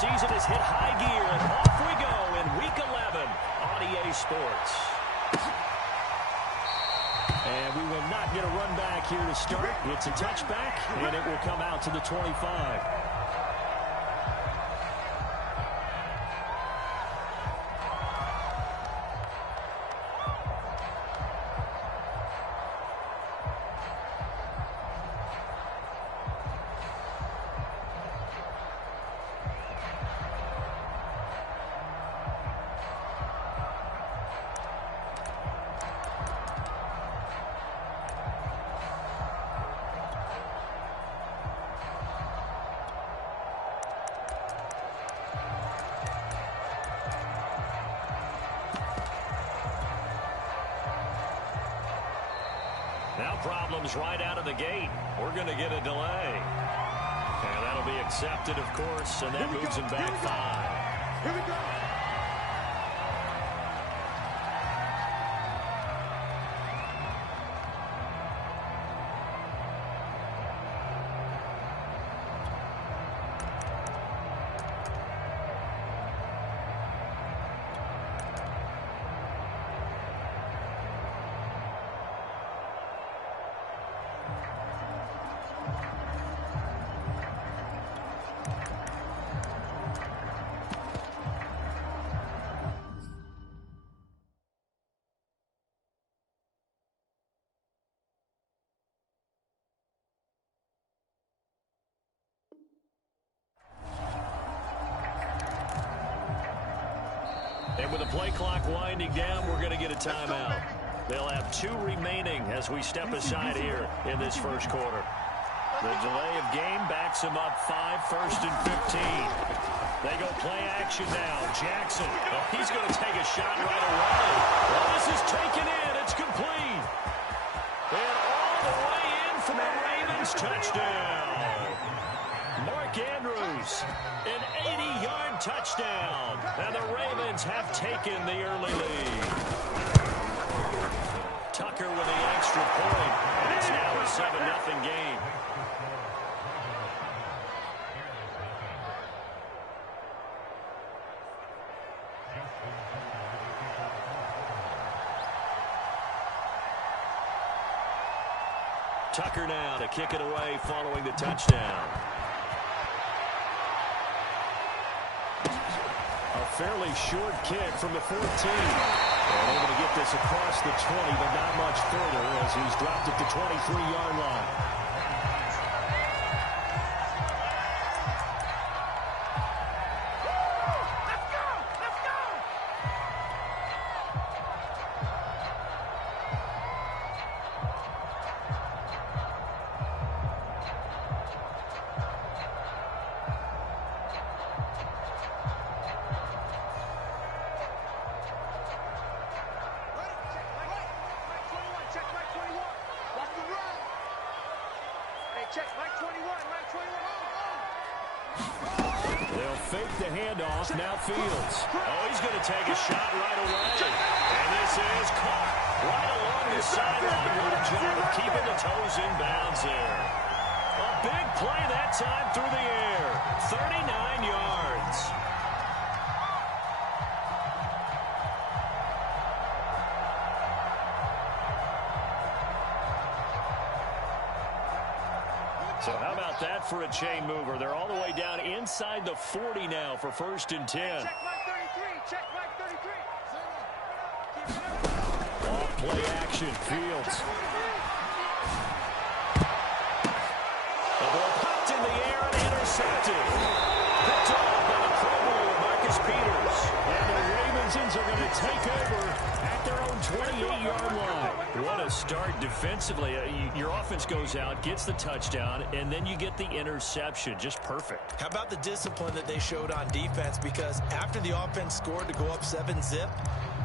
season has hit high gear, and off we go in Week 11 on EA Sports. And we will not get a run back here to start. It's a touchback, and it will come out to the 25. Now problems right out of the gate. We're going to get a delay. And that'll be accepted, of course, and that moves him back 5. Here we go. And with the play clock winding down, we're going to get a timeout. They'll have 2 remaining as we step aside here in this first quarter. The delay of game backs him up 5, 1st and 15. They go play action now. Jackson, oh, he's going to take a shot right away. Well, this is taken in. It's complete. And all the way in for the Ravens touchdown. Mark Andrews, an 80-yard touchdown. And the Ravens have taken the early lead. Tucker with the extra point, and it's now a 7-0 game. Tucker now to kick it away following the touchdown. A fairly short kick from the 14. And able to get this across the 20, but not much further as he's dropped at the 23-yard line. They'll fake the handoff. Now Fields. Oh, he's going to take a shot right away. And this is caught right along the sideline. What a job of keeping the toes in bounds there. A big play that time through the air. 39 yards. So how about that for a chain mover? They're all the way down inside the 40 now for 1st and 10. Check Mike 33. Check Mike 33. Off play action. Fields. The ball popped in the air and intercepted. Picked off by the Pro Bowler, Marcus Peters. And the Ravens are going to take over at their own 28-yard line. What a start defensively. Your offense goes out, gets the touchdown, and then you get the interception. Just perfect. How about the discipline that they showed on defense? Because after the offense scored to go up 7-zip,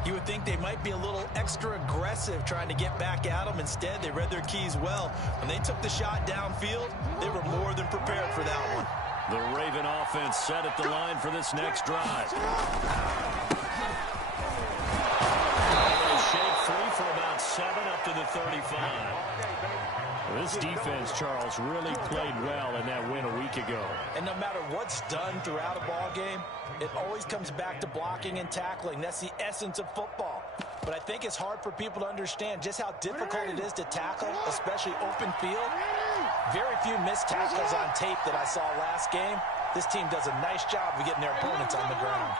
you would think they might be a little extra aggressive trying to get back at them. Instead, they read their keys well. When they took the shot downfield, they were more than prepared for that one. The Raven offense set at the line for this next drive. Shake free for about 7 up to the 35. This defense, Charles, really played well in that win a week ago. And no matter what's done throughout a ball game, it always comes back to blocking and tackling. That's the essence of football. But I think it's hard for people to understand just how difficult it is to tackle, especially open field. Very few missed tackles on tape that I saw last game. This team does a nice job of getting their opponents on the ground.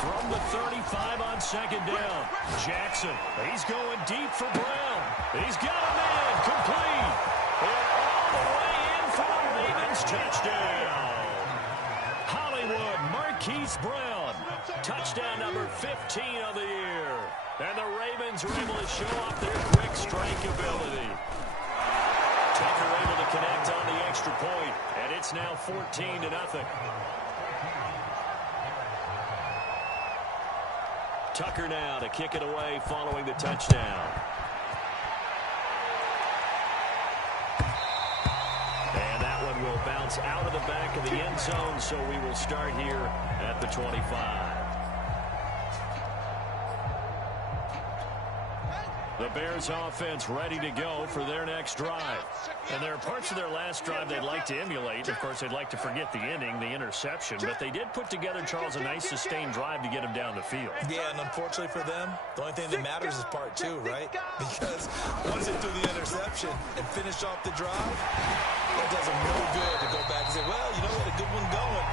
From the 35 on second down, Jackson. He's going deep for Brown. He's got a man complete. And all the way in for a Ravens touchdown. Hollywood Marquise Brown. Touchdown number 15 of the year. And the Ravens are able to show off their quick strike ability. Tucker able to connect on the extra point, and it's now 14-0. Tucker now to kick it away following the touchdown. And that one will bounce out of the back of the end zone, so we will start here at the 25. The Bears offense ready to go for their next drive. And there are parts of their last drive they'd like to emulate. Of course, they'd like to forget the inning, the interception. But they did put together, Charles, a nice sustained drive to get them down the field. Yeah, and unfortunately for them, the only thing that matters is part two, right? Because once they do the interception and finish off the drive, it does them no good to go back and say, well, you know, we had a good one going.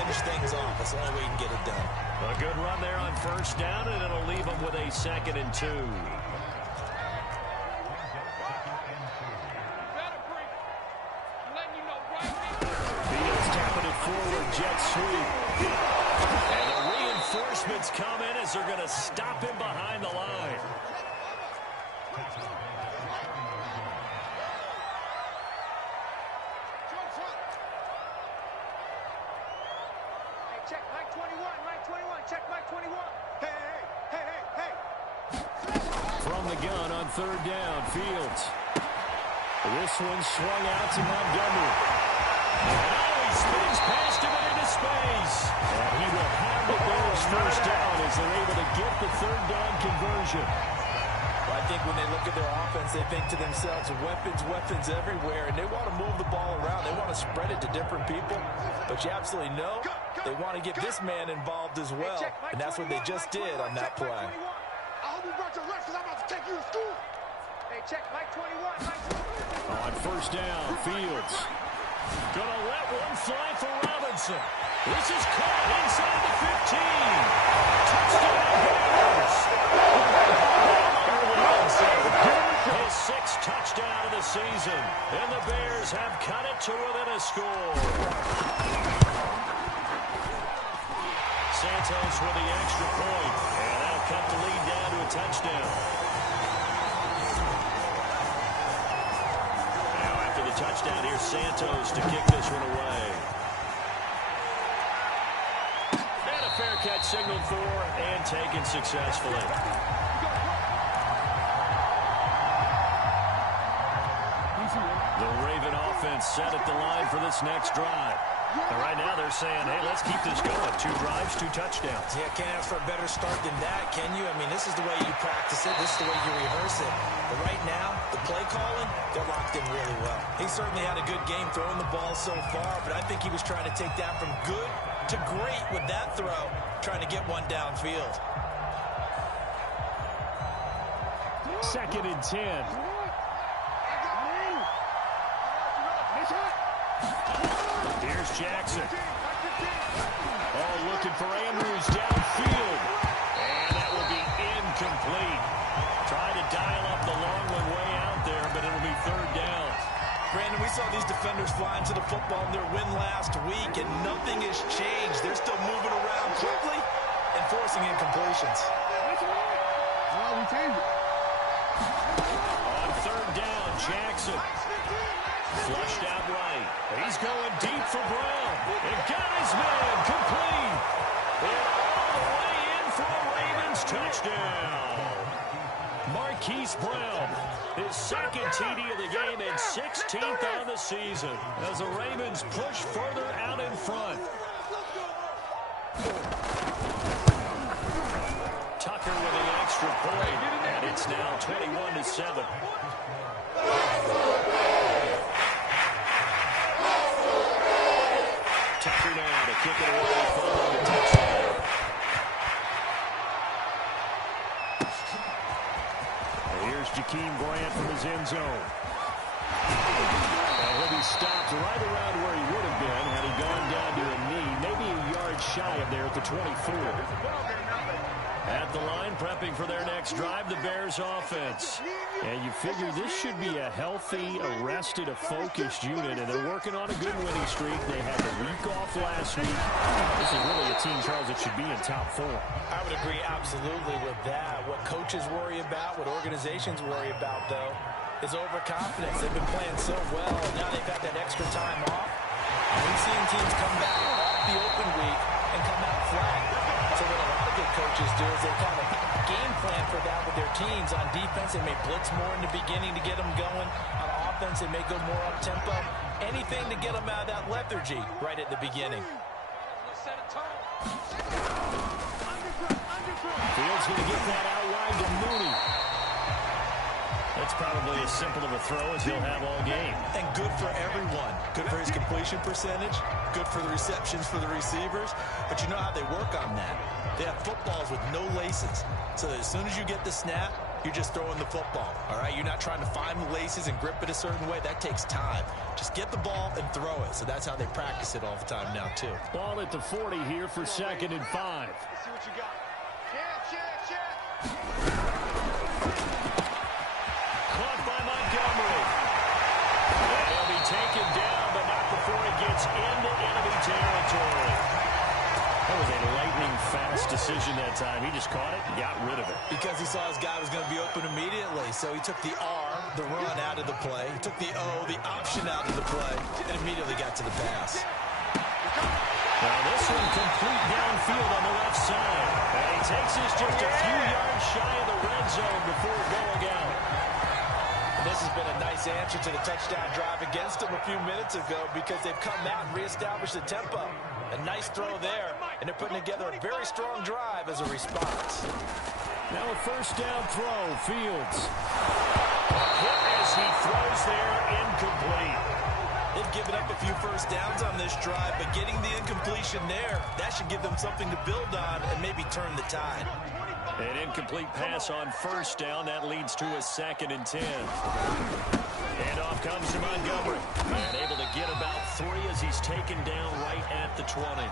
Finish things off. That's the only way you can get it done. A good run there on first down, and it'll leave them with a 2nd and 2. Forward jet sweep. And the reinforcements come in as they're going to stop him behind the line. Hey, check Mike 21, Mike 21, check Mike 21. Hey. From the gun on 3rd down, Fields. This one swung out to Montgomery. Spins past him into space. And he will have the Bears first down as they're able to get the 3rd down conversion. Well, I think when they look at their offense, they think to themselves, weapons everywhere, and they want to move the ball around. They want to spread it to different people. But you absolutely know they want to get this man involved as well. And that's what they just did on that play. I hope you brought your lunch because I'm about to take you to school. Hey, check Mike 21, Mike 21. On first down, Fields. Gonna let one fly for Robinson. This is caught inside the 15. Touchdown, Bears. His 6th touchdown of the season. And the Bears have cut it to within a score. Santos with the extra point. And that'll cut the lead down to a touchdown. Touchdown here, Santos to kick this one away. And a fair catch signaled for and taken successfully. The Raven offense set at the line for this next drive. And right now they're saying, hey, let's keep this going. 2 drives, 2 touchdowns. Yeah, can't ask for a better start than that, can you? I mean, this is the way you practice it. This is the way you rehearse it. But right now, the play calling, they're locked in really well. He certainly had a good game throwing the ball so far, but I think he was trying to take that from good to great with that throw, trying to get one downfield. 2nd and 10. Here's Jackson. Oh, looking for Andrews downfield. And that will be incomplete. Trying to dial up the long one way out there, but it'll be 3rd down. Brandon, we saw these defenders flying to the football in their win last week, and nothing has changed. They're still moving around quickly and forcing incompletions. On 3rd down, Jackson. Flushed out right. He's going deep for Brown. And got his man complete. And all the way in for a Ravens touchdown. Marquise Brown, his 2nd TD of the game and 16th on the season as the Ravens push further out in front. Tucker with an extra point, and it's now 21-7. kick it away following the touchdown. Here's Jakeem Grant from his end zone. And he'll be stopped right around where he would have been had he gone down to a knee, maybe a yard shy of there at the 24. At the line, prepping for their next drive, the Bears offense. And you figure this should be a healthy, arrested, a focused unit, and they're working on a good winning streak. They had the week off last week. This is really a team, Charles, that should be in top 4. I would agree absolutely with that. What coaches worry about, what organizations worry about, though, is overconfidence. They've been playing so well, and now they've got that extra time off. And we've seen teams come back off the open week and come out flat. So what a lot of good coaches do is they kind of game plan for that with their teams. On defense, they may blitz more in the beginning to get them going. On offense, they may go more up-tempo. Anything to get them out of that lethargy right at the beginning. Fields going to get that out wide to Mooney. That's probably as simple of a throw as he'll have all game. And good for everyone. Good for his completion percentage. Good for the receptions for the receivers. But you know how they work on that. They have footballs with no laces. So as soon as you get the snap, you're just throwing the football. All right? You're not trying to find the laces and grip it a certain way. That takes time. Just get the ball and throw it. So that's how they practice it all the time now, too. Ball at the 40 here for 2nd and 5. Let's see what you got. Check. Caught by Montgomery. And he'll be taken down, but not before he gets into enemy territory. That was a lightning-fast decision that time. He just caught it and got rid of it. Because he saw his guy was going to be open immediately. So he took the R, the run, out of the play. He took the O, the option, out of the play, and immediately got to the pass. Now this one complete downfield on the left side. And he takes this just a few yards shy of the red zone before going out. This has been a nice answer to the touchdown drive against them a few minutes ago because they've come out and reestablished the tempo. A nice throw there, and they're putting together a very strong drive as a response. Now a first down throw, Fields. Hit as he throws there, incomplete. They've given up a few first downs on this drive, but getting the incompletion there, that should give them something to build on and maybe turn the tide. An incomplete pass on first down. That leads to a 2nd and 10. And off comes to Montgomery. And able to get about 3 as he's taken down right at the 20.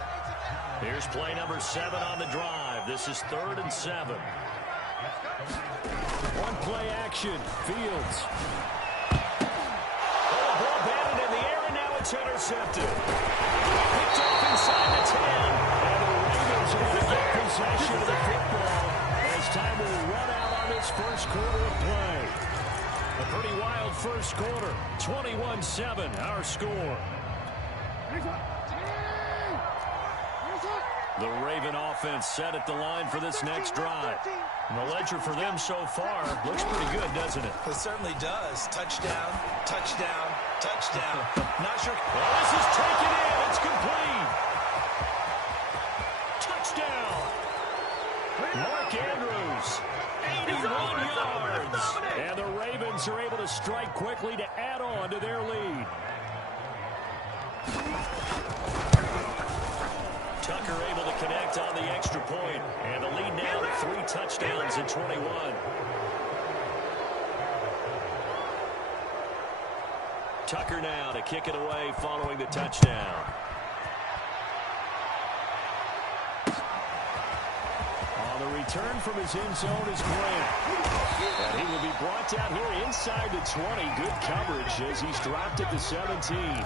Here's play number 7 on the drive. This is 3rd and 7. One play action. Fields. Oh, ball batted in the air, and now it's intercepted. Picked off inside the 10. And the Ravens are going to get possession of the football as time will run out on this first quarter of play. A pretty wild first quarter. 21-7, our score. The Raven offense set at the line for this next drive. And the ledger for them so far looks pretty good, doesn't it? It certainly does. Touchdown, touchdown, touchdown. Not sure. Well, this is taken in. It's complete. Touchdown. Mark Andrews. 81 yards. And the Ravens are able to strike quickly to add on to their lead. Tucker able to connect on the extra point. And the lead now to 3 touchdowns in 21. Tucker now to kick it away following the touchdown. On the return from his end zone is Grant. And he will be brought down here inside the 20. Good coverage as he's dropped at the 17.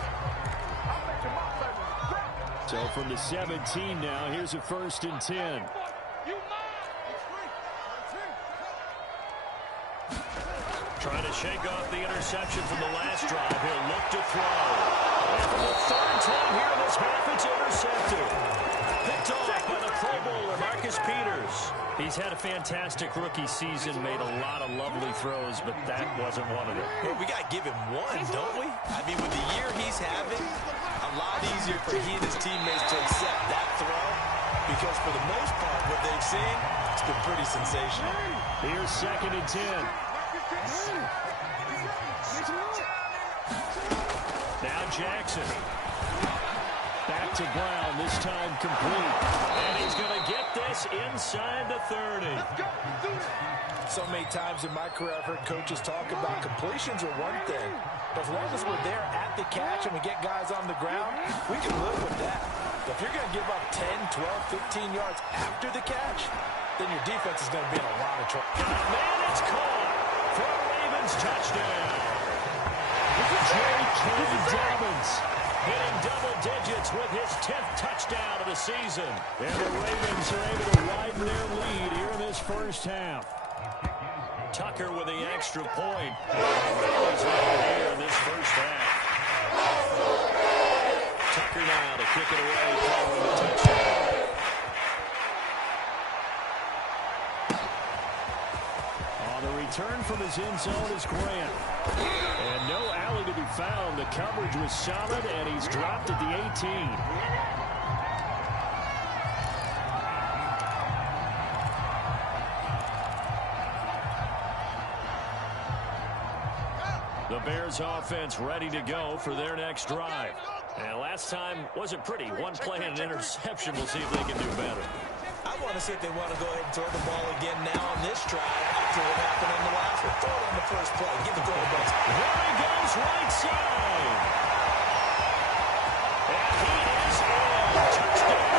So from the 17 now, here's a 1st and 10. Trying to shake off the interception from the last drive. He'll look to throw. And for the 3rd time here in this half, it's intercepted. Picked off by the Pro Bowler, Marcus Peters. He's had a fantastic rookie season, made a lot of lovely throws, but that wasn't one of them. Well, we got to give him one, don't we? I mean, with the year he's having, a lot easier for he and his teammates to accept that throw because for the most part, what they've seen, it's been pretty sensational. Here's 2nd and 10. Now Jackson. Back to Brown, this time complete. And he's going to get this inside the 30. Let's go. Do it. So many times in my career I've heard coaches talk about completions are one thing. But as long as we're there at the catch and we get guys on the ground, we can live with that. But if you're going to give up 10, 12, 15 yards after the catch, then your defense is going to be in a lot of trouble. Man, it's caught for a Ravens touchdown. J.K. Dobbins hitting double digits with his 10th touchdown of the season. And the Ravens are able to widen their lead here in this first half. Tucker with the extra point. Ravens lead here in this first half. Tucker now to kick it away following the touchdown. On the return from his end zone is Grant. And no alley to be found. The coverage was solid, and he's dropped at the 18. The Bears offense ready to go for their next drive. And last time wasn't pretty. One play and an interception. We'll see if they can do better. I want to see if they want to go ahead and throw the ball again now on this drive after what happened on the last one. Throw it on the first play. Give the goal bus. There he goes, right side. And he is in. Touchdown.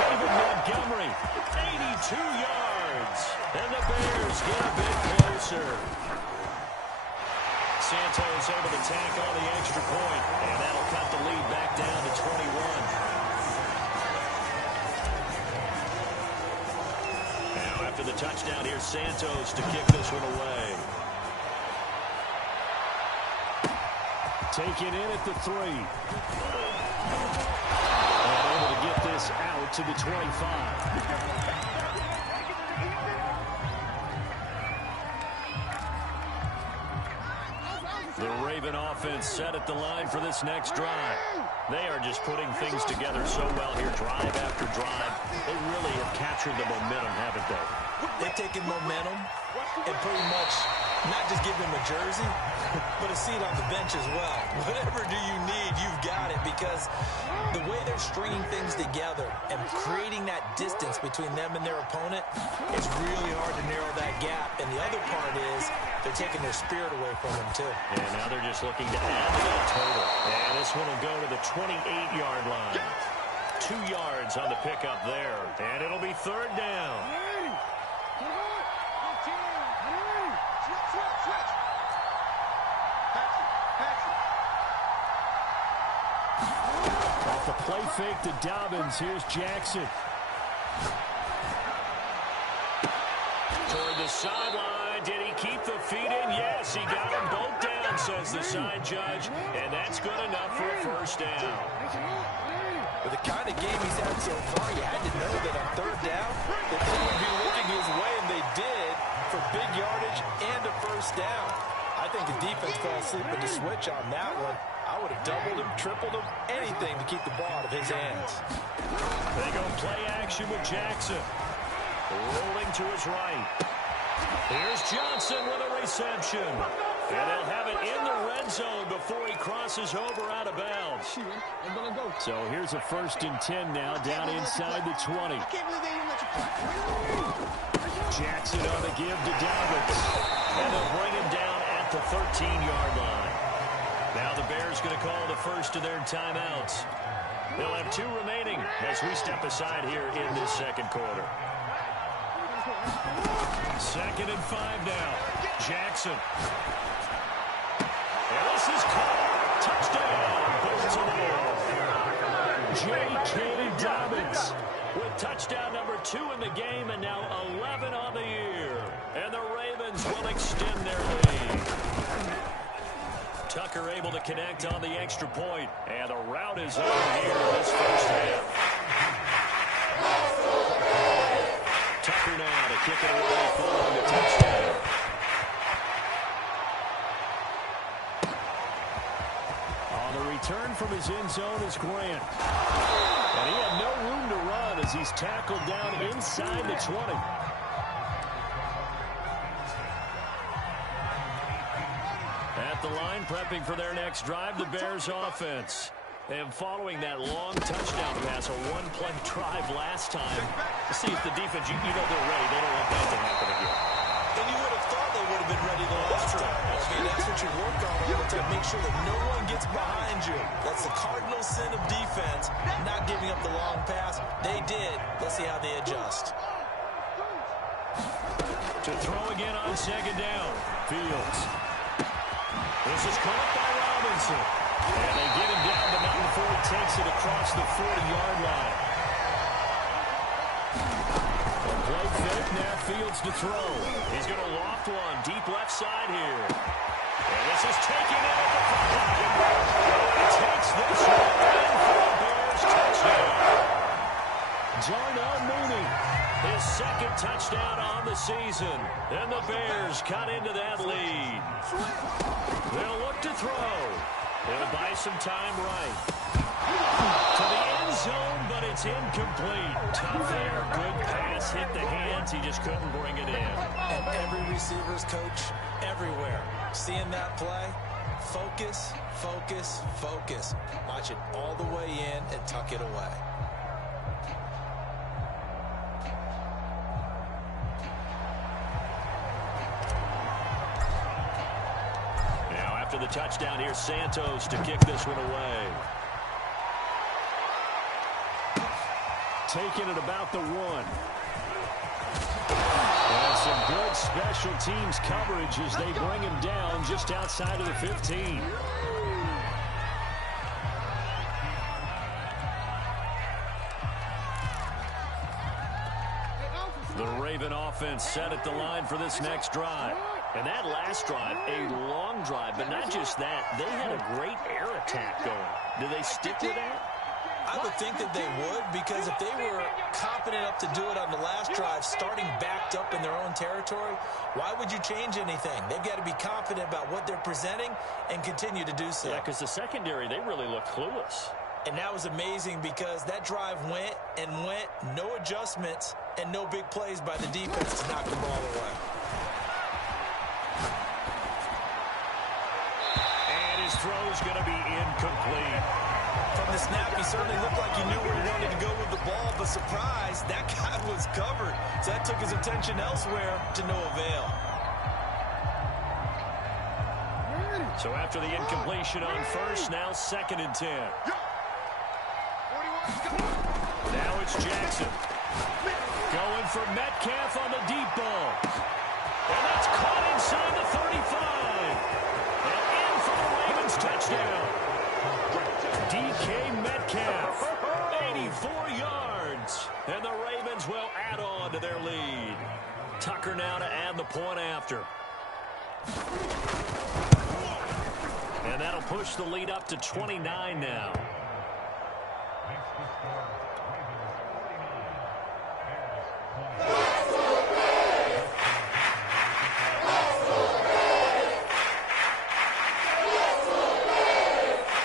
David Montgomery, 82 yards. And the Bears get a bit closer. Santos able to tack on the extra point. And that'll cut the lead back down to 21. After the touchdown, here's Santos to kick this one away. Taken in at the 3. And able to get this out to the 25. The Raven offense set at the line for this next drive. They are just putting things together so well here, drive after drive. They really have captured the momentum, haven't they? They've taken momentum and pretty much not just give them a jersey, but a seat on the bench as well. Whatever do you need, you've got it, because the way they're stringing things together and creating that distance between them and their opponent, it's really hard to narrow that gap. And the other part is they're taking their spirit away from them, too. And now they're just looking to add to that total. And this one will go to the 28-yard line. 2 yards on the pickup there. And it'll be third down. Off the play fake to Dobbins. Here's Jackson. Toward the sideline. Did he keep the feet in? Yes, he got them both down, says the side judge. And that's good enough for a first down. With the kind of game he's had so far, you had to know that on third down that they would be looking his way, and they did, for big yardage and a first down. I think the defense fell asleep at the switch on that one. I would have doubled him, tripled him, anything to keep the ball out of his hands. They go play action with Jackson. Rolling to his right. Here's Johnson with a reception. And they'll have it in the red zone before he crosses over out of bounds. So here's a 1st and 10 now, down inside the 20. Jackson on the give to Dobbins. And they'll bring him down at the 13-yard line. Now the Bears going to call the first of their timeouts. They'll have 2 remaining as we step aside here in this second quarter. 2nd and 5 now. Jackson. And this is caught. Touchdown. J.K. Dobbins with touchdown number 2 in the game, and now 11 on the year. And the Ravens will extend their lead. Tucker able to connect on the extra point, and the route is over here in this first half. Tucker now to kick it away following the touchdown. On the return from his end zone is Grant. And he had no room to run as he's tackled down inside the 20. At the line, prepping for their next drive, the Bears offense. And following that long touchdown pass, a one-play drive last time, to see if the defense, you know they're ready. They don't want that to happen again. And you would have thought they would have been ready the last time. I mean, that's what you work on all the time. Make sure that no one gets behind you. That's the cardinal sin of defense, not giving up the long pass. They did. Let's see how they adjust. To throw again on second down. Fields. This is caught by Robinson. And they get him down, but not before he takes it across the 40-yard line. Play fake, now Fields to throw. He's going to loft one deep left side here. And this is taken in at the 5. He takes this one in for the Bears touchdown. Darnell Mooney, his second touchdown on the season. And the Bears cut into that lead. They'll look to throw. It'll buy some time right. To the end zone, but it's incomplete. Tough air, good pass, hit the hands. He just couldn't bring it in. And every receiver's coach, everywhere, seeing that play, focus, focus, focus. Watch it all the way in and tuck it away. After the touchdown, here's Santos to kick this one away. Taking it about the 1. And some good special teams coverage as they bring him down just outside of the 15. The Raven offense set at the line for this next drive. And that last drive, a long drive, but not just that. They had a great air attack going. Do they stick with that? I would think that they would, because if they were confident enough to do it on the last drive, starting backed up in their own territory, why would you change anything? They've got to be confident about what they're presenting and continue to do so. Yeah, because the secondary, they really look clueless. And that was amazing because that drive went and went, no adjustments, and no big plays by the defense to knock the ball away. His throw's going to be incomplete. From the snap, he certainly looked like he knew where he wanted to go with the ball, but surprise, that guy was covered. So that took his attention elsewhere to no avail. So after the incompletion on first, now 2nd and 10. Now it's Jackson. Going for Metcalf on the deep ball. And that's caught inside the 35. Touchdown. DK Metcalf, 84 yards. And the Ravens will add on to their lead. Tucker now to add the point after. And that'll push the lead up to 29 now.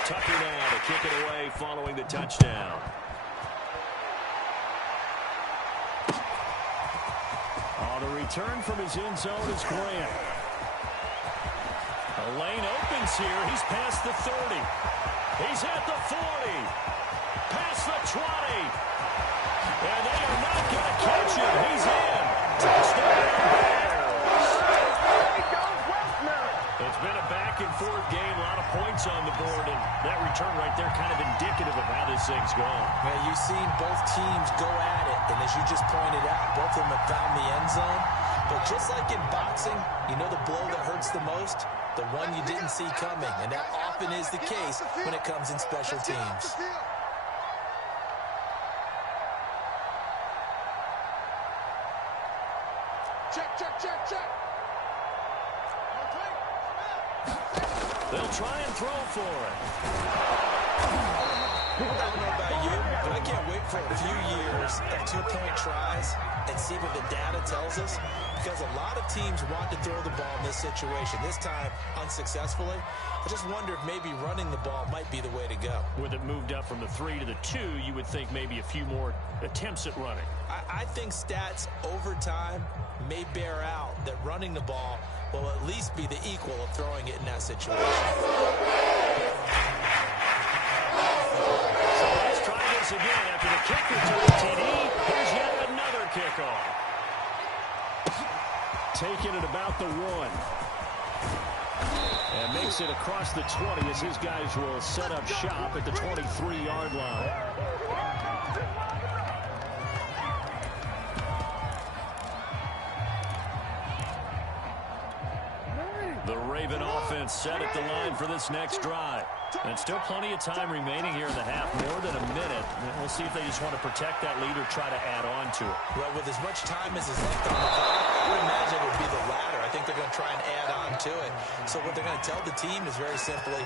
Tucker now to kick it away following the touchdown. The return from his end zone is Grant. The lane opens here. He's past the 30. He's at the 40. Past the 20. And they are not going to catch him. He's in. Touchdown. It's been a back-and-forth game, a lot of points on the board, and that return right there kind of indicative of how this thing's going. Man, you've seen both teams go at it, and as you just pointed out, both of them have found the end zone. But just like in boxing, you know the blow that hurts the most? The one you didn't see coming, and that often is the case when it comes in special teams. Check, check, check, check. They'll try and throw for it. I don't know about you, but I can't wait for a few years of two-point tries and see what the data tells us, because a lot of teams want to throw the ball in this situation, this time unsuccessfully. I just wonder if maybe running the ball might be the way to go. With it moved up from the 3 to the 2, you would think maybe a few more attempts at running. I think stats over time may bear out that running the ball will at least be the equal of throwing it in that situation. So let's try this again. After the kick return TD, here's yet another kickoff. Taking it about the 1. And makes it across the 20 as his guys will set up shop at the 23-yard line. The Raven offense set at the line for this next drive. And still plenty of time remaining here in the half, more than a minute. And we'll see if they just want to protect that lead or try to add on to it. Well, with as much time as is left on the clock, I would imagine it would be the latter. I think they're going to try and add on to it. So what they're going to tell the team is very simply,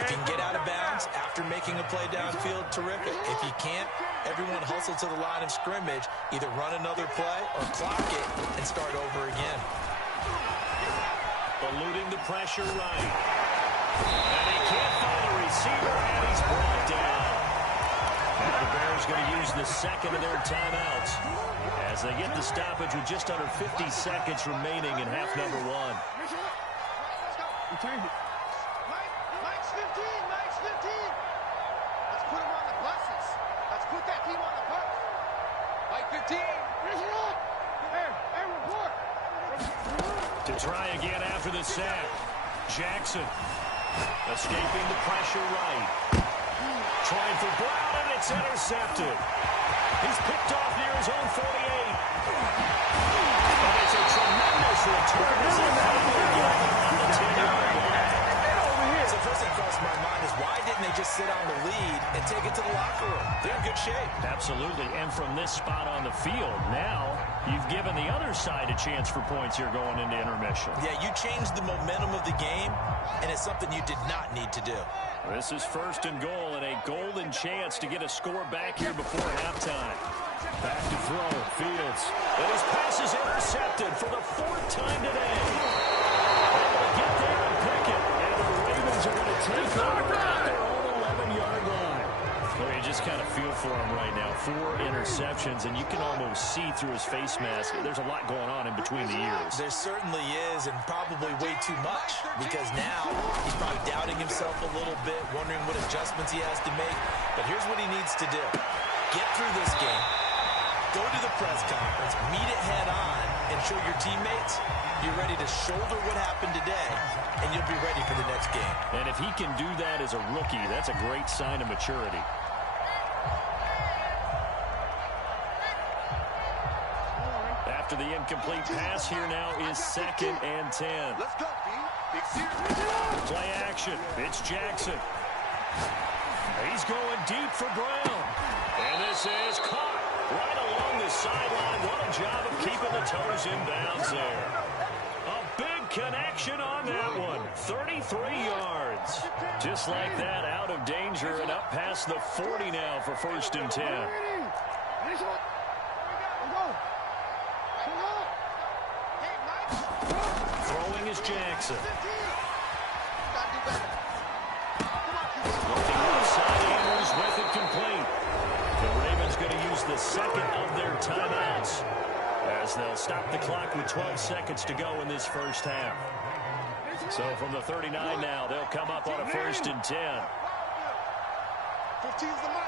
if you can get out of bounds after making a play downfield, terrific. If you can't, everyone hustle to the line of scrimmage, either run another play or clock it and start over again. Eluding the pressure right. And he can't find a receiver, and he's brought down. Now the Bears going to use the second of their timeouts as they get the stoppage with just under 50 seconds remaining in half number 1. Mike's 15, Mike's 15. Let's put him on the buses. Let's put that team on the bus. Mike 15. Hey, report. To try again after the sack. Jackson escaping the pressure right. Trying for Brown, and it's intercepted. He's picked off near his own 48. And it's a tremendous return as he finally gets on the 10-yard line. So first thing crossed my mind is why didn't they just sit on the lead and take it to the locker room? They're in good shape. Absolutely, and from this spot on the field, now you've given the other side a chance for points here going into intermission. Yeah, you changed the momentum of the game, and it's something you did not need to do. This is first and goal, and a golden chance to get a score back here before halftime. Back to throw. Fields. And his pass is intercepted for the 4th time today. Able to get there and pick it. And the Ravens are going to take over at their own 11-yard line. Well, you just kind of feel for him right now. 4 interceptions, and you can almost see through his face mask. There's a lot going on in between the ears. There certainly is, and probably way too much, because now he's probably doubting himself a little bit, wondering what adjustments he has to make. But here's what he needs to do. Get through this game. Go to the press conference, meet it head on, and show your teammates you're ready to shoulder what happened today, and you'll be ready for the next game. And if he can do that as a rookie, that's a great sign of maturity. After the incomplete pass, here now is 2nd and 10. Let's go, B. Play action. It's Jackson. He's going deep for Brown. And this is caught right along the sideline. What a job of keeping the toes in bounds there. A big connection on that one. 33 yards. Just like that, out of danger and up past the 40 now for 1st and 10. Throwing is Jackson. Looking outside, Andrews with it complete. The Ravens going to use the second of their timeouts as they'll stop the clock with 12 seconds to go in this first half. So from the 39 now, they'll come up on a 1st and 10. 15's the mic.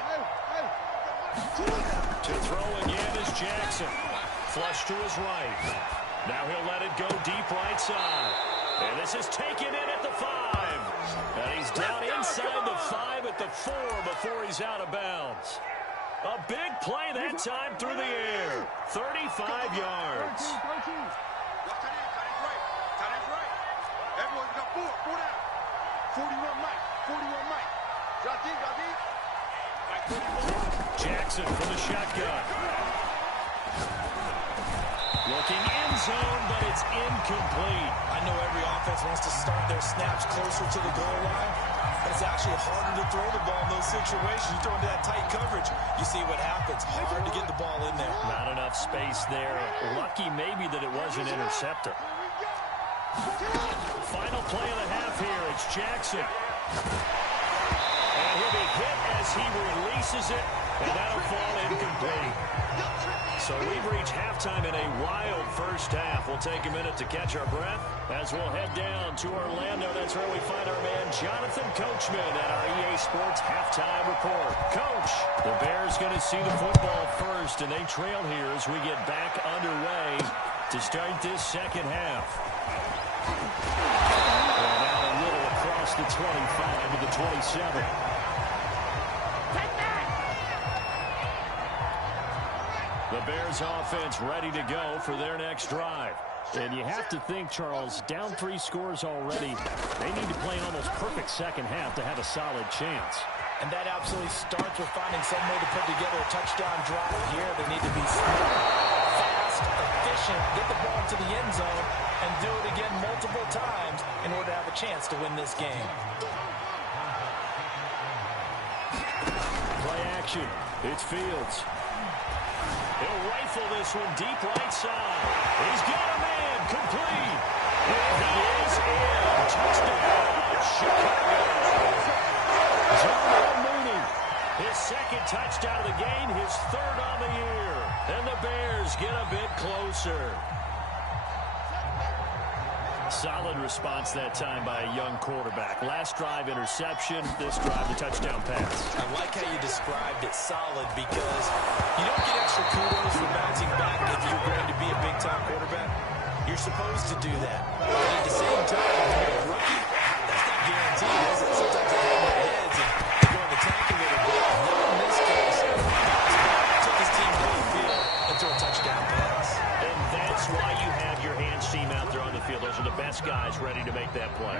To throw again is Jackson. Flush to his right. Now he'll let it go deep right side. And this is taken in at the 5. And he's down inside the 5 at the 4 before he's out of bounds. A big play that time through the air. 35 yards. Watch that in. Tight end's right. Everyone's got 4. 4 down. 41 Mike. 41 Mike. Drop deep. Mike 41. Jackson from the shotgun. Looking in zone, but it's incomplete. I know every offense wants to start their snaps closer to the goal line, but it's actually harder to throw the ball in those situations. You throw into that tight coverage, you see what happens. Hard to get the ball in there. Not enough space there. Lucky maybe that it was an interceptor. Final play of the half here. It's Jackson. And he'll be hit as he releases it. And that'll fall incomplete. So we've reached halftime in a wild first half. We'll take a minute to catch our breath as we'll head down to Orlando. That's where we find our man Jonathan Coachman at our EA Sports Halftime Report. Coach, the Bears going to see the football first, and they trail here as we get back underway to start this second half. And out a little across the 25 to the 27. The Bears offense ready to go for their next drive. And you have to think, Charles, down 3 scores already. They need to play an almost perfect second half to have a solid chance. And that absolutely starts with finding some way to put together a touchdown drive here. They need to be smart, fast, efficient, get the ball to the end zone, and do it again multiple times in order to have a chance to win this game. Play action. It's Fields. He'll rifle this one deep right side. He's got a man complete. And he is in. Touchdown, Chicago. Darnell Mooney, his second touchdown of the game, his third on the year. And the Bears get a bit closer. Solid response that time by a young quarterback. Last drive, interception. This drive, the touchdown pass. I like how you described it, solid, because you don't get extra kudos for bouncing back if you're going to be a big-time quarterback. You're supposed to do that. But at the same time, if you're a rookie, that's not guaranteed, is it? Sometimes they hang their heads and go in the tank a little bit. Not in this case. Took his team down the field and threw a touchdown pass. And that's why you have your hands team out there on the field. Those are the best guys ready to make that play.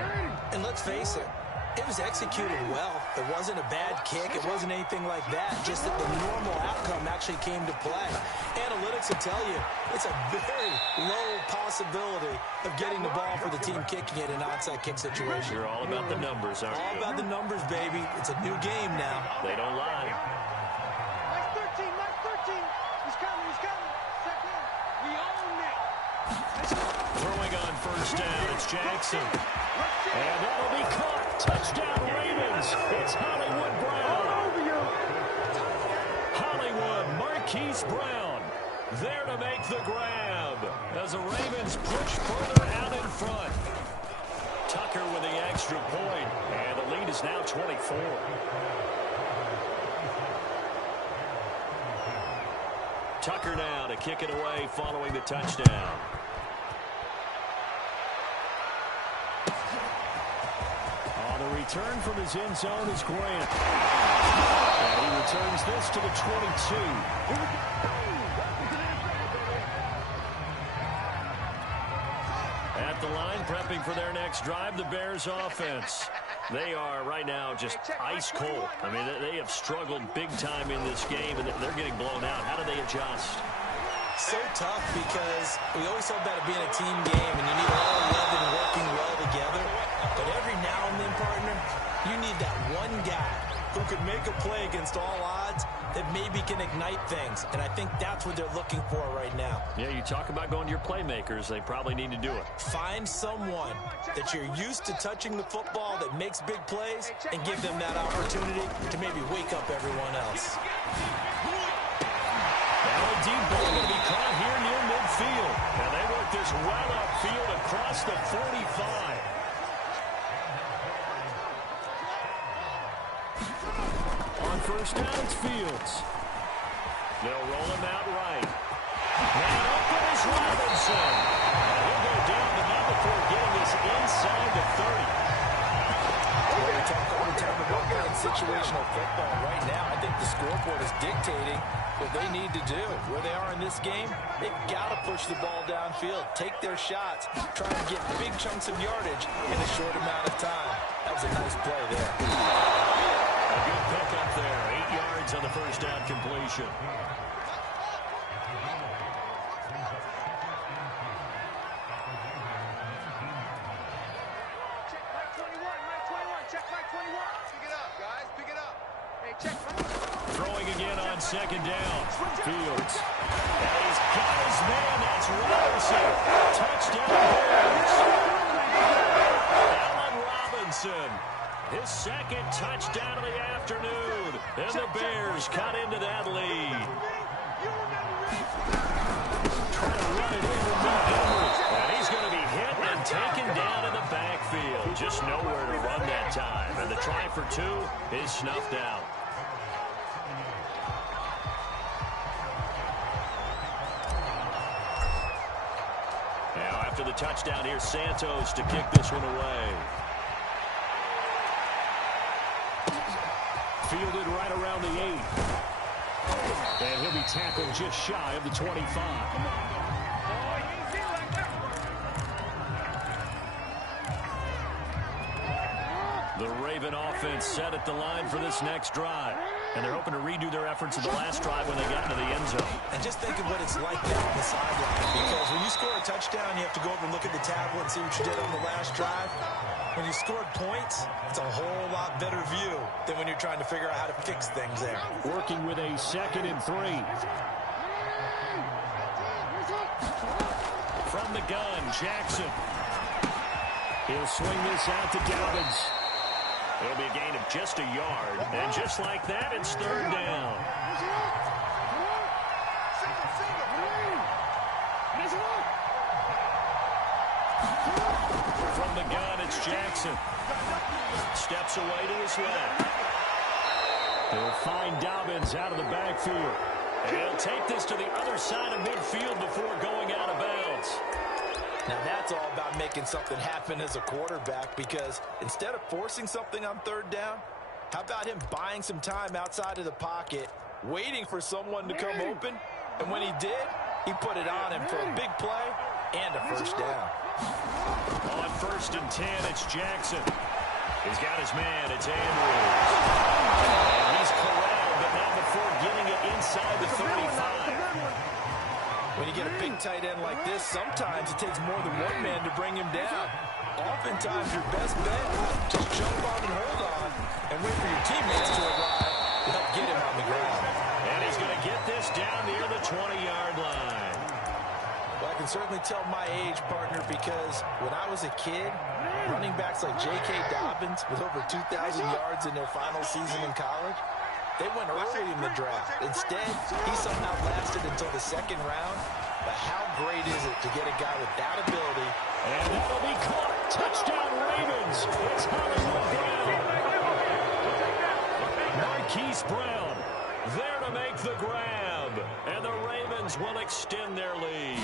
And let's face it, it was executed well. It wasn't a bad kick. It wasn't anything like that. Just that the normal outcome actually came to play. Analytics will tell you it's a very low possibility of getting the ball for the team kicking it in an onside kick situation. You're all about the numbers, aren't you? All about the numbers, baby. It's a new game now. They don't lie. Mike 13, Mike 13. He's coming, he's coming. Second. We own it. Throwing on first down, it's Jackson. And that'll be caught. Touchdown, Ravens. It's Hollywood Brown. Hollywood, Marquise Brown, there to make the grab as the Ravens push further out in front. Tucker with the extra point, and the lead is now 24. Tucker now to kick it away following the touchdown. On the return from his end zone is Grant. And he returns this to the 22. At the line, prepping for their next drive, the Bears offense. They are right now just ice cold. I mean, they have struggled big time in this game, and they're getting blown out. How do they adjust? So tough because we always talk about it being a team game, and you need all 11 working well together. But every now and then, partner, you need that one guy who could make a play against all odds that maybe can ignite things. And I think that's what they're looking for right now. Yeah, you talk about going to your playmakers. They probably need to do it. Find someone that you're used to touching the football that makes big plays and give them that opportunity to maybe wake up everyone else. Now a deep ball going to be caught here near midfield. And they work this well upfield across the 45. On first down, it's Fields. They'll roll him out right. Now open is Robinson. And he'll go down the number 4, getting this inside the 30. Well, we talk all the time about playing situational football. Right now, I think the scoreboard is dictating what they need to do. Where they are in this game, they've got to push the ball downfield, take their shots, try to get big chunks of yardage in a short amount of time. That was a nice play there. A good pick up there. 8 yards on the first down completion. Check Mike 21, Mike 21. Check Mike 21. Pick it up, guys. Pick it up. Hey, check Mike. Throwing again on second down. Fields. And he's got his man. That's Robinson. Touchdown Bears. Allen Robinson His second touchdown of the afternoon. And the Bears cut into that lead. Trying to run it over Montgomery. And he's going to be hit and taken down in the backfield. Just nowhere to run that time. And the try for two is snuffed out. Now after the touchdown, here's Santos to kick this one away. Fielded right around the 8. And he'll be tackled just shy of the 25. The Raven offense set at the line for this next drive. And they're hoping to redo their efforts in the last drive when they got into the end zone. And just think of what it's like down the sideline. Because when you score a touchdown, you have to go over and look at the tablet and see what you did on the last drive. When you scored points, it's a whole lot better view than when you're trying to figure out how to fix things there. Working with a 2nd and 3. From the gun, Jackson. He'll swing this out to Dobbins. It'll be a gain of just a yard. And just like that, it's 3rd down. From the gun, it's Jackson. Steps away to his left. They'll find Dobbins out of the backfield. And he'll take this to the other side of midfield before going out of bounds. Now that's all about making something happen as a quarterback, because instead of forcing something on 3rd down, how about him buying some time outside of the pocket, waiting for someone to come open, and when he did, he put it on him for a big play and a 1st down. On 1st and 10, it's Jackson. He's got his man, it's Andrews. And he's corralled, but not before getting it inside the 35. When you get a big tight end like this, sometimes it takes more than one man to bring him down. Oftentimes, your best bet, just jump on and hold on and wait for your teammates to arrive to help get him on the ground. And he's going to get this down near the 20-yard line. Well, I can certainly tell my age, partner, because when I was a kid, running backs like J.K. Dobbins with over 2,000 yards in their final season in college, they went early in the draft. Instead, he somehow lasted until the 2nd round. But how great is it to get a guy with that ability? And that'll be caught. Touchdown, Ravens. It's Hollywood Brown. Marquise Brown there to make the grab. And the Ravens will extend their lead.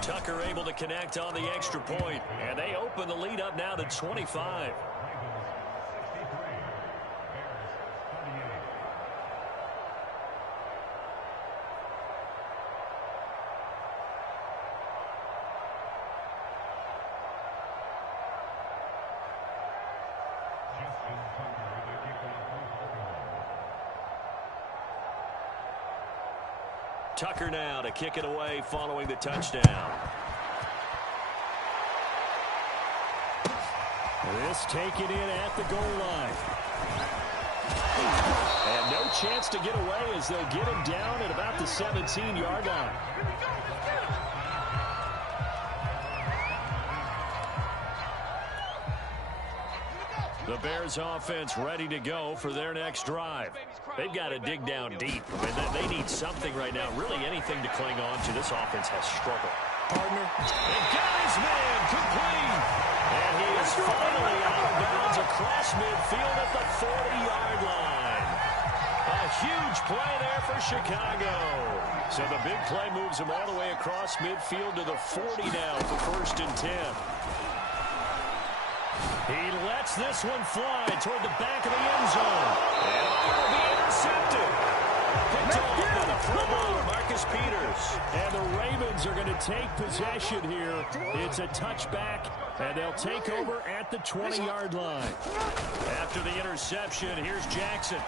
Tucker able to connect on the extra point. And they open the lead up now to 25. Tucker now to kick it away following the touchdown. This taken in at the goal line. And no chance to get away as they'll get him down at about the 17-yard line. The Bears offense ready to go for their next drive. They've got to dig down deep. I mean, they need something right now, really anything to cling on to. This offense has struggled. Partner. And got his man complete. And he is finally out of bounds across midfield at the 40-yard line. A huge play there for Chicago. So the big play moves him all the way across midfield to the 40 now for 1st and 10. He lets this one fly toward the back of the end zone. And it will be intercepted. Picked off by the Pro Bowler, Marcus Peters. And the Ravens are going to take possession here. It's a touchback, and they'll take over at the 20-yard line. After the interception, here's Jackson. And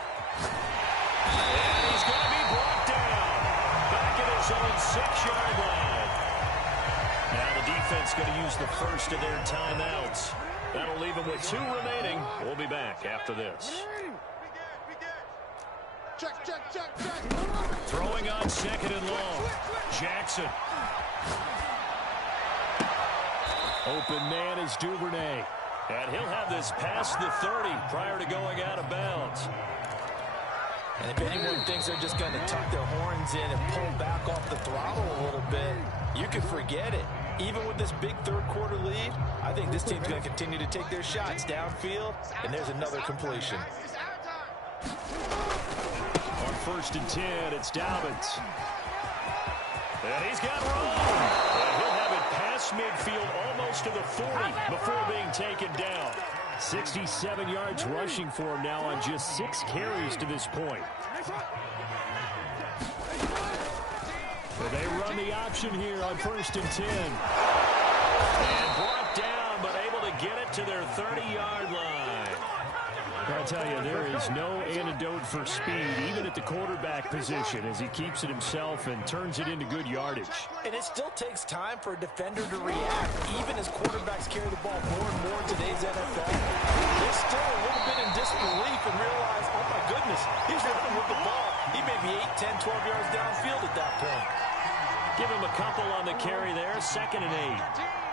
he's going to be brought down. Back at his own 6-yard line. Now the defense going to use the first of their timeouts. That'll leave them with 2 remaining. We'll be back after this. Check. Throwing on 2nd and long. Jackson. Open man is Duvernay. And he'll have this past the 30 prior to going out of bounds. And if anyone thinks they're just going to tuck their horns in and pull back off the throttle a little bit, you can forget it. Even with this big third-quarter lead, I think this team's going to continue to take their shots downfield, and there's another completion. On 1st and 10, it's Dobbins. And he's got room. And he'll have it past midfield almost to the 40 before being taken down. 67 yards rushing for him now on just 6 carries to this point. So they run the option here on 1st and 10. And brought down, but able to get it to their 30-yard line. I tell you, there is no antidote for speed, even at the quarterback position, as he keeps it himself and turns it into good yardage. And it still takes time for a defender to react, even as quarterbacks carry the ball more and more in today's NFL. They're still a little bit in disbelief and realize, oh my goodness, he's running with the ball. He may be 8, 10, 12 yards downfield at that point. Give him a couple on the carry there, 2nd and 8.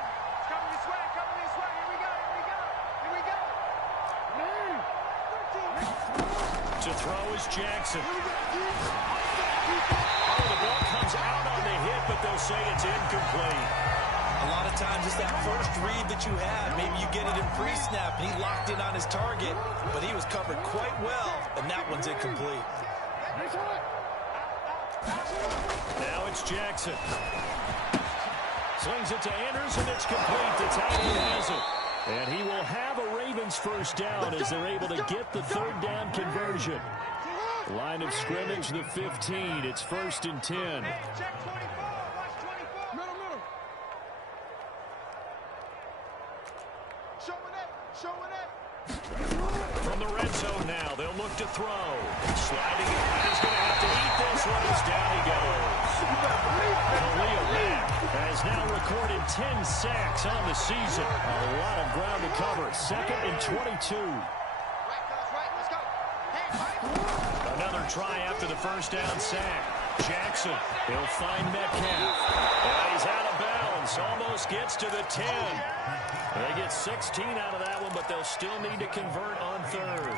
To throw is Jackson. Oh, the ball comes out on the hit, but they'll say it's incomplete. A lot of times it's that first read that you have. Maybe you get it in pre-snap, and he locked in on his target, but he was covered quite well, and that one's incomplete. Now it's Jackson. Slings it to Andrews, and it's complete. The tight end has it. And he will have a Ravens first down as they're able to get the 3rd down conversion. Line of scrimmage, the 15. It's 1st and 10. From the red zone now, they'll look to throw. Sliding it. He's going to have to eat this one as down he goes. Khalil Mack has now recorded 10 sacks on the season. A lot of ground to cover. 2nd and 22. Another try after the first down sack. Jackson, he'll find Metcalf. And he's out of bounds. Almost gets to the 10. They get 16 out of that one, but they'll still need to convert on 3rd.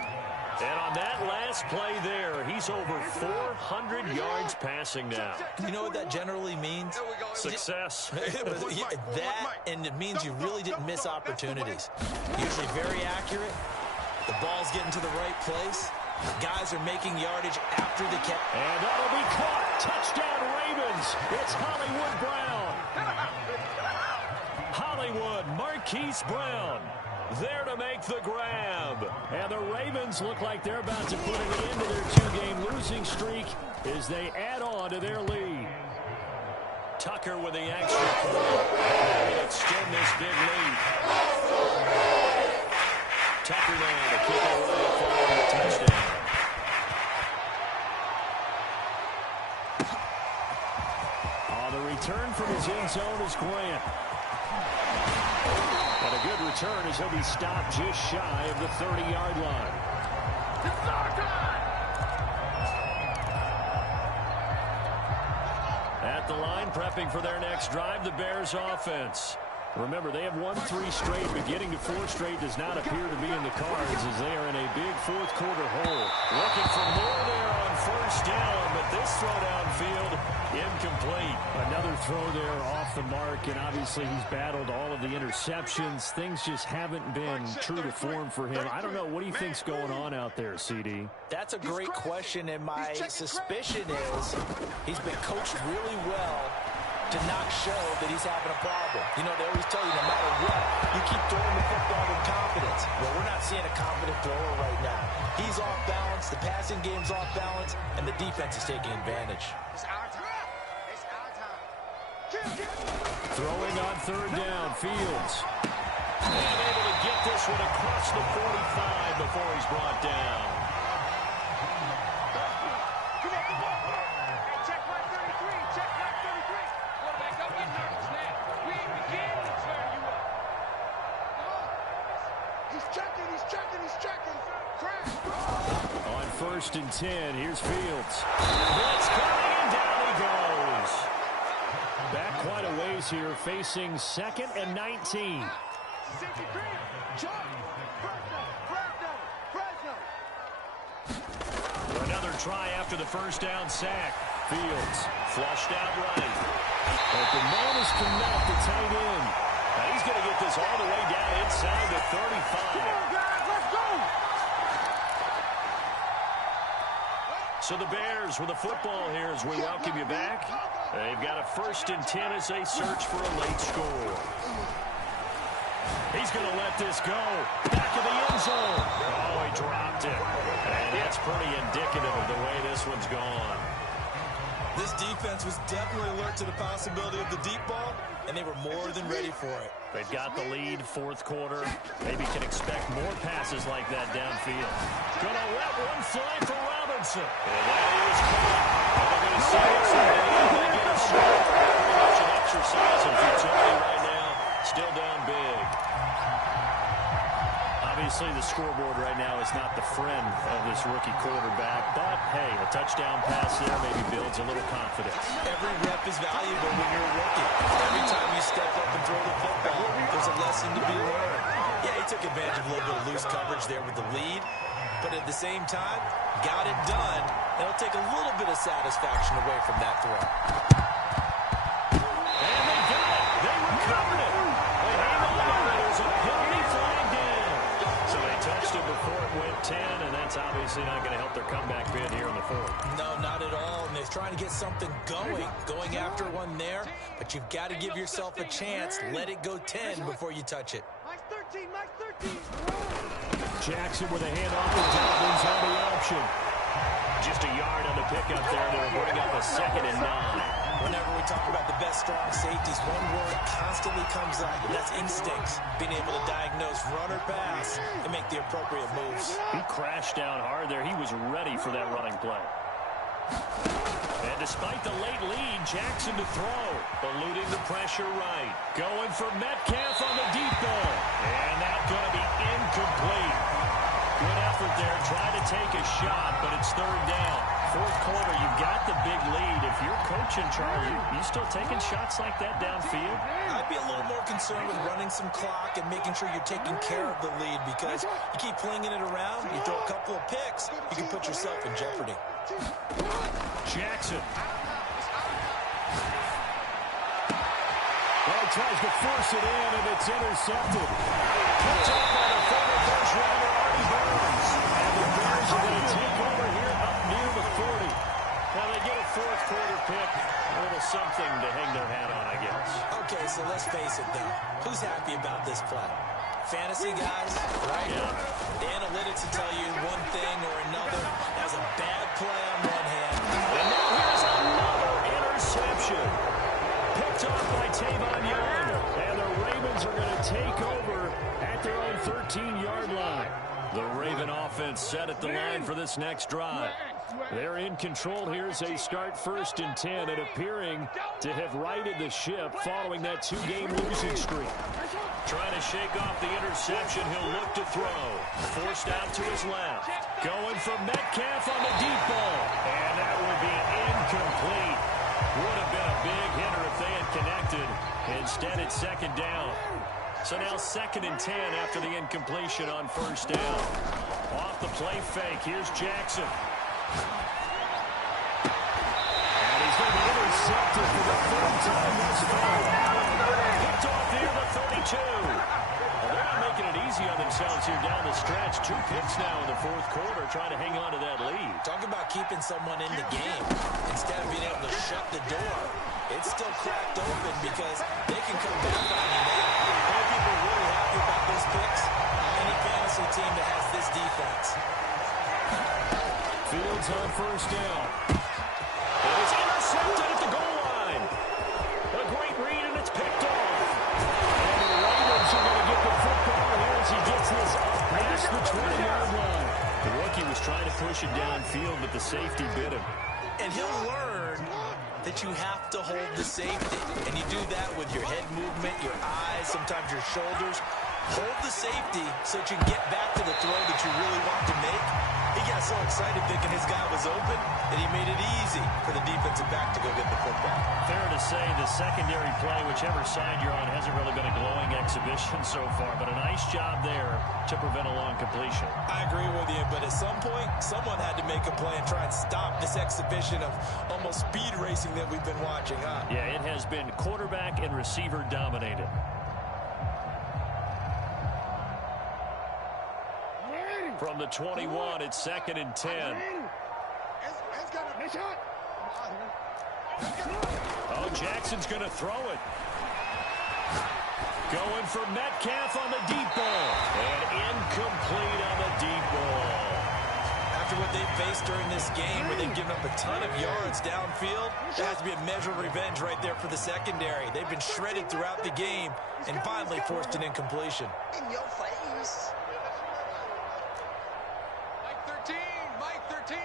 And on that last play there, he's over 400 yards passing now. You know what that generally means? Success. That, and it means you really didn't miss opportunities. Usually very accurate. The ball's getting to the right place. Guys are making yardage after the catch. And that'll be caught. Touchdown Ravens. It's Hollywood Brown. Hollywood, Marquise Brown, there to make the grab. And the Ravens look like they're about to put an end to their 2-game losing streak as they add on to their lead. Tucker with the extra point. Will extend this big lead. Tucker now to kick it away for the touchdown. On the return from his end zone is Grant. And a good return as he'll be stopped just shy of the 30-yard line. At the line, prepping for their next drive, the Bears offense. Remember, they have won 3 straight, but getting to 4 straight does not appear to be in the cards as they are in a big 4th quarter hole. Looking for more there on 1st down, but this throw downfield, incomplete. Another throw there off the mark, and obviously he's battled all of the interceptions. Things just haven't been true to form for him. I don't know. What do you think's going on out there, CD? That's a great question, and my suspicion is he's been coached really well to not show that he's having a problem. You know, they always tell you no matter what, you keep throwing the football with confidence. Well, we're not seeing a confident thrower right now. He's off balance, the passing game's off balance, and the defense is taking advantage. It's our time. It's our time. Throwing on 3rd down, Fields. And able to get this one across the 45 before he's brought down. On 1st and 10, here's Fields. Blitz coming, and down he goes. Back quite a ways here, facing 2nd and 19. try after the first down sack. Fields flushed out right. But the man is connect the tight end. Now he's going to get this all the way down inside the 35. So the Bears with the football here as we welcome you back. They've got a 1st and 10 as they search for a late score. He's going to let this go. Back of the end zone. Oh, he dropped it. And that's pretty indicative of the way this one's gone. This defense was definitely alert to the possibility of the deep ball, and they were more than ready for it. They've got the lead, 4th quarter. Maybe can expect more passes like that downfield. Gonna let one fly for Robinson. And that is caught. And they're going to say it's they get a score. Very much an exercise in futility right now. Still down big. Obviously, the scoreboard right now is not the friend of this rookie quarterback. But, hey, a touchdown pass there maybe builds a little confidence. Every rep is valuable when you're a rookie. Every time you step up and throw the football, there's a lesson to be learned. Yeah, he took advantage of a little bit of loose coverage there with the lead. But at the same time, got it done. It'll take a little bit of satisfaction away from that throw. And they got it. They recovered it. They hang on to it. There's a penalty flag down. So they touched it before it went 10, and that's obviously not going to help their comeback bid here in the 4th. No, not at all. And they're trying to get something going after one there. But you've got to give yourself a chance. Let it go 10 before you touch it. Mike's 13, Mike's 13. Jackson with a handoff to Dobbins on the option. Just a yard on the pickup there. They'll bring up a 2nd and 9. Whenever we talk about the best strong safeties, one word constantly comes up, and that's instincts. Being able to diagnose run or pass and make the appropriate moves. He crashed down hard there. He was ready for that running play. And despite the late lead, Jackson to throw. Eluding the pressure right. Going for Metcalf on the deep ball. And that's going to be incomplete. Good effort there. Trying to take a shot, but it's 3rd down. 4th quarter, you've got the big lead. If you're coaching Charlie, you still taking shots like that downfield? I'd be a little more concerned with running some clock and making sure you're taking care of the lead, because you keep flinging it around, you throw a couple of picks, you can put yourself in jeopardy. Jackson. Well, he tries to force it in, and it's intercepted. Picked up by the former first-rounder, Artie Burns. And the Bears are going to take over here up near the 40. Now, they get a 4th quarter pick. A little something to hang their hat on, I guess. Okay, so let's face it, though. Who's happy about this play? Fantasy guys, right? Yeah. The analytics will tell you one thing or another. That was a bad play on one hand. And now here's another interception. Picked off by Tavon Young. And the Ravens are going to take over at their own 13-yard line. The Raven offense set at the line for this next drive. They're in control here as they start 1st and 10 and appearing to have righted the ship following that 2-game losing streak. Trying to shake off the interception. He'll look to throw. Forced out to his left. Going for Metcalf on the deep ball. And that would be incomplete. Would have been a big hitter if they had connected. Instead, it's 2nd down. So now 2nd and 10 after the incompletion on 1st down. Off the play fake. Here's Jackson. And he's going to be intercepted for the 3rd time this far. Picked off here the 32. Well, they're not making it easy on themselves here down the stretch. 2 picks now in the 4th quarter, trying to hang on to that lead. Talk about keeping someone in the game. Instead of being able to shut the door, it's still cracked open because they can come back on you now. How many people are really happy about those picks? Any fantasy team that has this defense. Fields on 1st down. It is intercepted at the goal line. A great read, and it's picked off. And the Ravens are going to get the football here as he gets this up past the 20-yard line. The rookie was trying to push it downfield, but the safety bit him. And he'll learn that you have to hold the safety. And you do that with your head movement, your eyes, sometimes your shoulders. Hold the safety so that you can get back to the throw that you really want to make. He got so excited thinking his guy was open that he made it easy for the defensive back to go get the football. Fair to say the secondary play, whichever side you're on, hasn't really been a glowing exhibition so far, but a nice job there to prevent a long completion. I agree with you, but at some point, someone had to make a play and try and stop this exhibition of almost speed racing that we've been watching, huh? Yeah, it has been quarterback and receiver dominated. From the 21, it's 2nd and 10. Oh, Jackson's going to throw it. Going for Metcalf on the deep ball. And incomplete on the deep ball. After what they faced during this game where they've given up a ton of yards downfield, there has to be a measure of revenge right there for the secondary. They've been shredded throughout the game and finally forced an incompletion. In your face. Mike 13.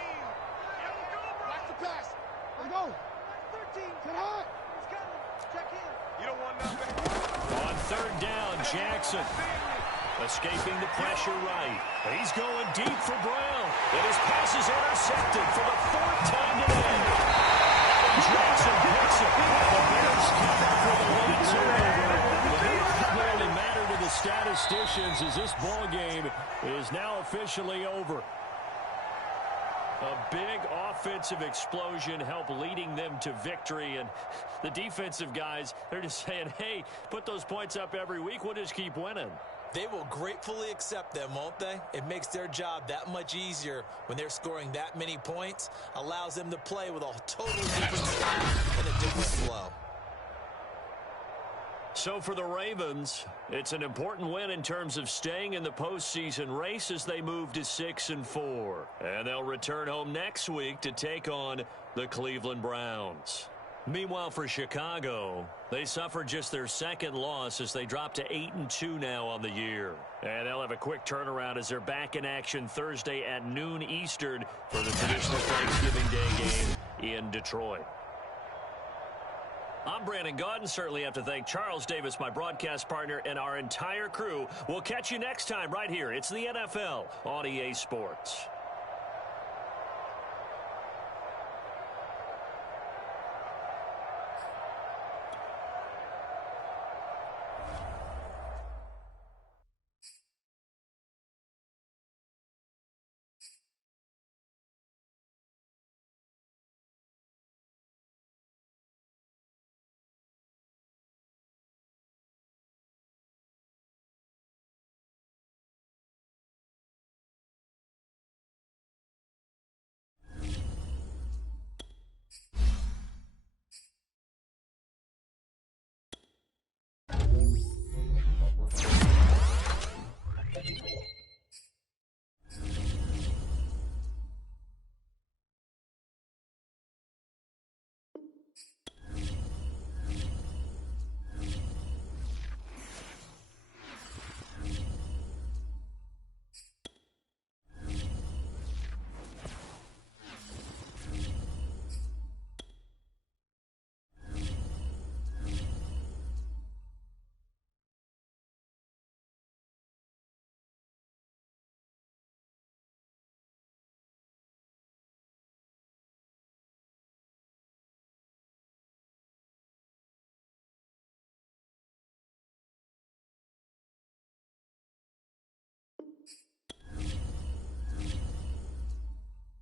Watch the pass. Let's go. Mike 13. Get hot. He's coming. Check in. You don't want nothing. On 3rd down, Jackson escaping the pressure right. He's going deep for Brown. And his pass is intercepted for the 4th time today. And Jackson picks it. The Bears come up with a late turnover. But it doesn't really matter to the statisticians as this ball game is now officially over. A big offensive explosion helped leading them to victory. And the defensive guys, they're just saying, hey, put those points up every week. We'll just keep winning. They will gratefully accept them, won't they? It makes their job that much easier when they're scoring that many points. Allows them to play with a totally different style and a different flow. So for the Ravens, it's an important win in terms of staying in the postseason race as they move to 6-4. And they'll return home next week to take on the Cleveland Browns. Meanwhile, for Chicago, they suffered just their 2nd loss as they dropped to 8-2 now on the year. And they'll have a quick turnaround as they're back in action Thursday at noon Eastern for the traditional Thanksgiving Day game in Detroit. I'm Brandon Gaudin. Certainly have to thank Charles Davis, my broadcast partner, and our entire crew. We'll catch you next time right here. It's the NFL on EA Sports.